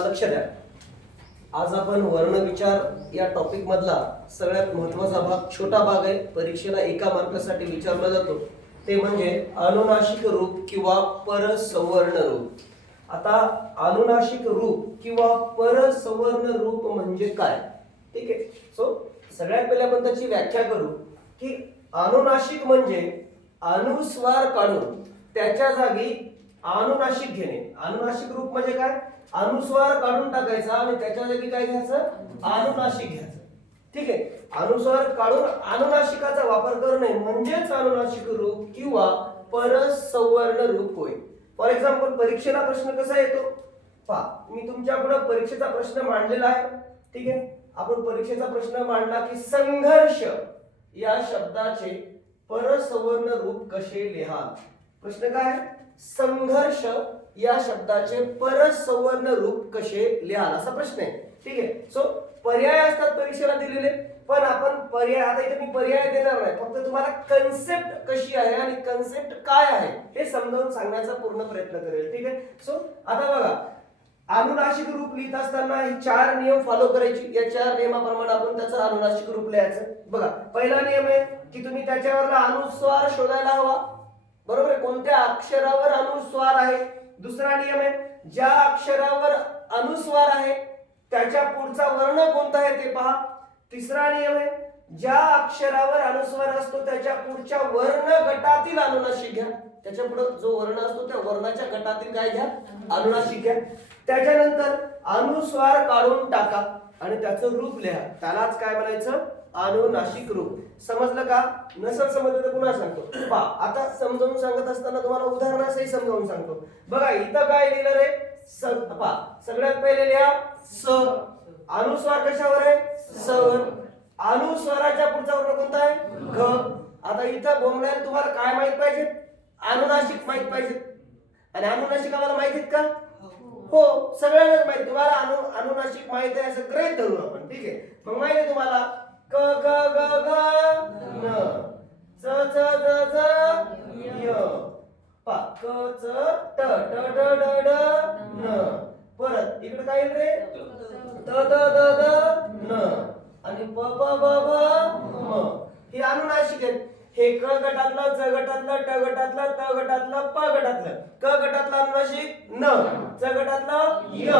लक्ष द्या. आज आपण वर्णविचार या टॉपिक मधला सगळ्यात महत्त्वाचा भाग छोटा भाग आहे. परीक्षेला एका मार्कासाठी विचारला जातो. ते म्हणजे अनुनाशिक रूप किंवा परसवर्ण रूप. आता अनुनाशिक रूप किंवा परसवर्ण रूप म्हणजे काय? ठीक आहे. सो सगळ्यात पहिले आपण त्याची व्याख्या करू की अनुनाशिक म्हणजे अनुस्वार काढून त्याच्या जागी अनुनाशिक घेणे. अनुनाशिक रूप म्हणजे काय? अनुस्वार काढून टाकायचा आणि त्याच्या जागी काय घ्यायचं? अनुनाशिक घ्यायचं. ठीक आहे? अनुस्वार काढून अनुनाशिकाचा वापर करणे म्हणजेच अनुनाशिक रूप किंवा परसवर्ण रूप होय. फॉर एक्झाम्पल परीक्षेला प्रश्न कसा येतो? पहा मी तुमच्यापुढे परीक्षेचा प्रश्न मांडलेला आहे. ठीक आहे? आपण परीक्षेचा प्रश्न मांडला की संघर्ष या शब्दाचे परसवर्ण रूप कसे लिहाल? प्रश्न काय? संघर्ष या शब्दाचे परसवर्ण रूप कसे लिहाल? असा प्रश्न आहे. ठीक आहे. सो पर्याय असतात परीक्षेला दिलेले पण आपण पर्याय आता इथे मी पर्याय देणार नाही. फक्त तुम्हाला कन्सेप्ट कशी आहे आणि कन्सेप्ट काय आहे हे समजावून सांगण्याचा पूर्ण प्रयत्न करेल. ठीक आहे? सो आता बघा. अनुनाशिक रूप लिहित असताना हे चार नियम फॉलो करायची. या चार नियमाप्रमाणे आपण त्याचं अनुनाशिक रूप लिहायचं. बघा पहिला नियम आहे की तुम्ही त्याच्यावरला अनुस्वार शोधायला हवा. बरोबर आहे? कोणत्या अक्षरावर अनुस्वार आहे? दुसरा नियम आहे ज्या अक्षरावर अनुस्वार आहे त्याच्या पुढचा वर्ण कोणता आहे ते पहा. तिसरा नियम आहे ज्या अक्षरावर अनुस्वार असतो त्याच्या पुढच्या वर्ण गटातील अनुनाशिक घ्या त्याच्या पुढे जो वर्ण असतो त्या वर्णाच्या गटातील काय घ्या? अनुनाशिक घ्या त्याच्यानंतर अनुस्वार काढून टाका. आणि त्याचं रूप लिहा. त्यालाच काय म्हणायचं? अनुनाशिक रूप. समजलं का? नसल समजलं तर पुन्हा सांगतो? पा आता समजावून सांगत असताना तुम्हाला उदाहरणासही समजावून सांगतो. बघा इथं काय लिहिलं रे? स पहा सगळ्यात पहिले लिहा. स. अनुस्वार कशावर आहे? सवर अनुस्वाराच्या पुढचा वर्ण कोणता आहे? घ. आता इथं बोंबलायला तुम्हाला काय माहीत पाहिजे अनुनाशिक माहीत पाहिजे आणि अनुनाशिक आम्हाला माहीत का? हो सगळ्यांनाच माहिती. तुम्हाला अनु अनुनाशिक माहिती आहे असं ग्रहित धरू आपण. ठीक आहे? मग माहिती आहे तुम्हाला? क ग ग ग न. च च ज ज य. पा क च ट. ट ड ड ड न. परत इकडे काय येईल रे? त द द द न. आणि प प ब ब म. हे अनुनाशिक आहेत. हे क गटातलं च गटातलं ट गटातलं त गटातलं प गटातलं. क गटातलं अनुनाशिक न. च गटातलं य.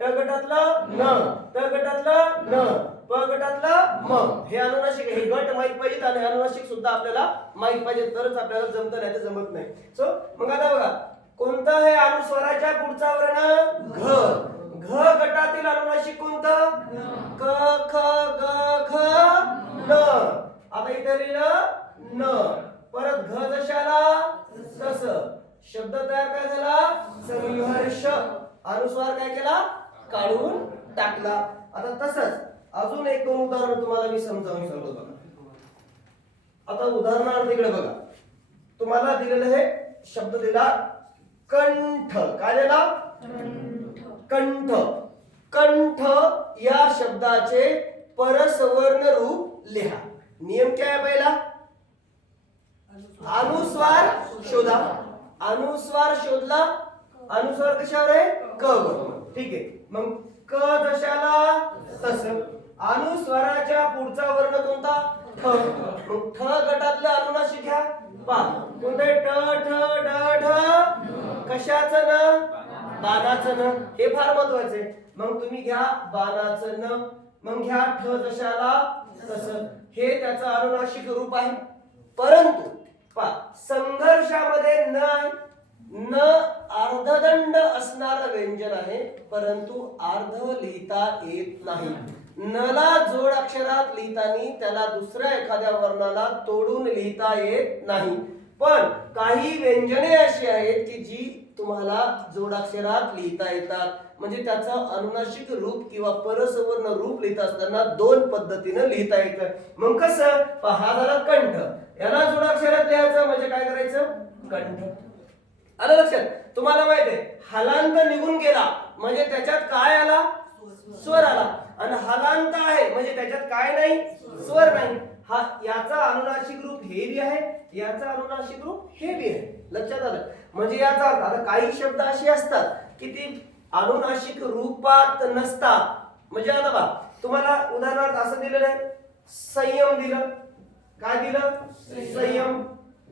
ट गटातलं न. त गटातलं न. प गटातलं म. हे अनुनाशिक आहे. हे गट माहीत पाहिजेत आणि अनुनाशिक सुद्धा आपल्याला माहीत पाहिजे तरच आपल्याला जमत नाही तर जमत नाही. सो मग आता बघा. कोणता आहे अनुस्वराच्या पुढचा वर्ण? घ. घ गटातील अनुनाशिक कोणतं? क ख ग ख न. आता इथे लिहिलं. न परत घ जशाला तस. शब्द तयार काय झाला? संघर्ष अनुस्वार काय केला? काढून टाकला. आता तसंच अजून एक दोन उदाहरण तुम्हाला मी समजावून सांगतो बघा. आता उदाहरणार्थ इकडे बघा. तुम्हाला दिलेलं हे शब्द दिला कंठ. काय दिला? कंठ. कंठ या शब्दाचे परसवर्ण रूप लिहा. नियम काय आहे पहिला? अनुस्वार शोधा. अनुस्वार शोधला. अनुस्वार कशावर आहे? क बरोबर. ठीक आहे. मग क जशाला तस. अनुस्वाराच्या पुढचा वर्ण कोणता? ठ. मग ठ गटातलं अनुनाशिक घ्या पा. कोणते ट ठ ड ढ. कशाचं न? बाणाचं न. हे फार महत्त्वाचे मग तुम्ही घ्या बाणाचं न. मग घ्या ठ जशाला तस. हे त्याचं अनुनाशिक रूप आहे. परंतु संघर्षामध्ये न न अर्धदंड असणार व्यंजन आहे परंतु अर्ध लिहिता येत नाही. नला जोड अक्षरात लिहितानी त्याला दुसऱ्या एखाद्या वर्णाला तोडून लिहिता येत नाही. पण काही व्यंजने अशी आहेत की जी तुम्हाला जोडाक्षरात लिहिता येतात. म्हणजे त्याचं अनुनाशिक रूप किंवा परसवर्ण रूप लिहित असताना दोन पद्धतीनं लिहिता येतं. मग कसं? पहा, हा झाला कंठ. याला जोडाक्षरात लिहायचं म्हणजे काय करायचं? कंठ. आलं लक्षात? तुम्हाला माहीत आहे हलांत निघून गेला म्हणजे त्याच्यात काय आला? स्वर आला. आणि हलांत आहे म्हणजे त्याच्यात काय नाही? स्वर नाही. हा याचा अनुनाशिक रूप हे बी आहे याचा अनुनाशिक रूप हे बी आहे. लक्षात आलं? म्हणजे याचा अर्थ आता काही शब्द असे असतात की ती अनुनाशिक रूपात नसतात. म्हणजे आता बा तुम्हाला उदाहरणार्थ असं दिलेलं आहे संयम दिलं. काय दिलं? संयम.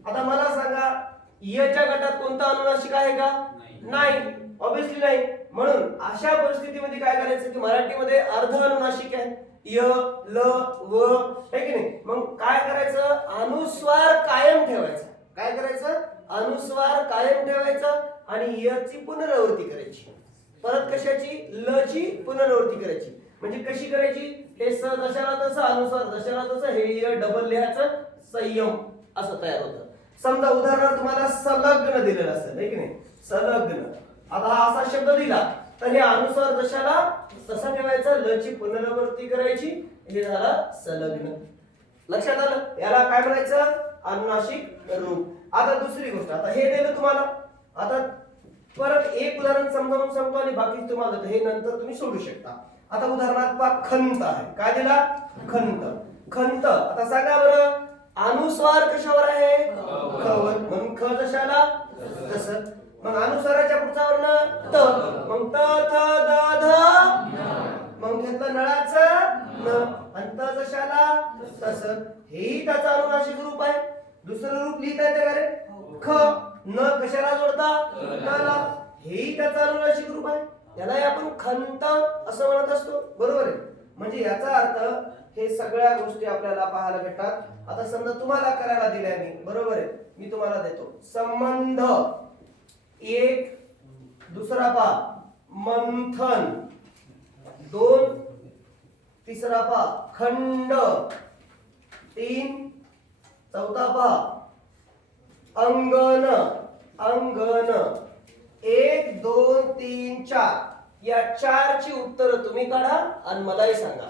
आता मला सांगा यच्या गटात कोणता अनुनाशिक आहे का? नाही. ऑब्विसली नाही. म्हणून अशा परिस्थितीमध्ये काय करायचं की मराठीमध्ये अर्ध अनुनाशिक आहे. य ल व आहे की नाही? मग काय करायचं? अनुस्वार कायम ठेवायचा. काय करायचं? अनुस्वार कायम ठेवायचा आणि यची पुनरावृत्ती करायची. परत कशाची? ल ची पुनरावृत्ती करायची. म्हणजे कशी करायची? हे स दशाला तसं अनुसार दशाला तसं हे य डबल लिहायचं संयम असं तयार होतं. समजा उदाहरणार्थ तुम्हाला संलग्न दिलेलं असेल नाही की नाही? संलग्न. आता हा असा शब्द दिला तर हे अनुसार दशाला तसा ठेवायचा लची पुनरावृत्ती करायची हे झाला संलग्न. लक्षात आलं? याला काय म्हणायचं? अनुनाशिक रूप. आता दुसरी गोष्ट आता हे दिलं तुम्हाला. आता परत एक उदाहरण समजावून सांगतो आणि बाकी तुम्हाला हे नंतर तुम्ही सोडू शकता. आता उदाहरणार्थ पहा खंत आहे. काय दिला? खंत. खंत. आता सांगा बरं अनुस्वार कशावर आहे? खवर म्हणून ख जशाला? तस. मग अनुस्वाराच्या पुढचा वर्ण त. मग त थ द ध. मग घेतलं नळाचं न. आणि त जशाला? तस. हेही त्याचं अनुनाशिक रूप आहे. दुसरं रूप लिहिता येते का रे? ख. न कशाला जोडता? हेही त्याचं अनुनाशिक रूप आहे. त्यालाही आपण खंत असं म्हणत असतो. बरोबर आहे? म्हणजे याचा अर्थ हे सगळ्या गोष्टी आपल्याला पाहायला भेटतात. आता समजा तुम्हाला करायला दिल्या मी. बरोबर आहे? मी तुम्हाला देतो. संबंध. एक दुसरा पा मंथन. दोन तिसरा पा खंड. तीन चौथा पा अंगण. अंगण. एक दोन तीन चार. या चारची उत्तरं तुम्ही काढा आणि मलाही सांगा.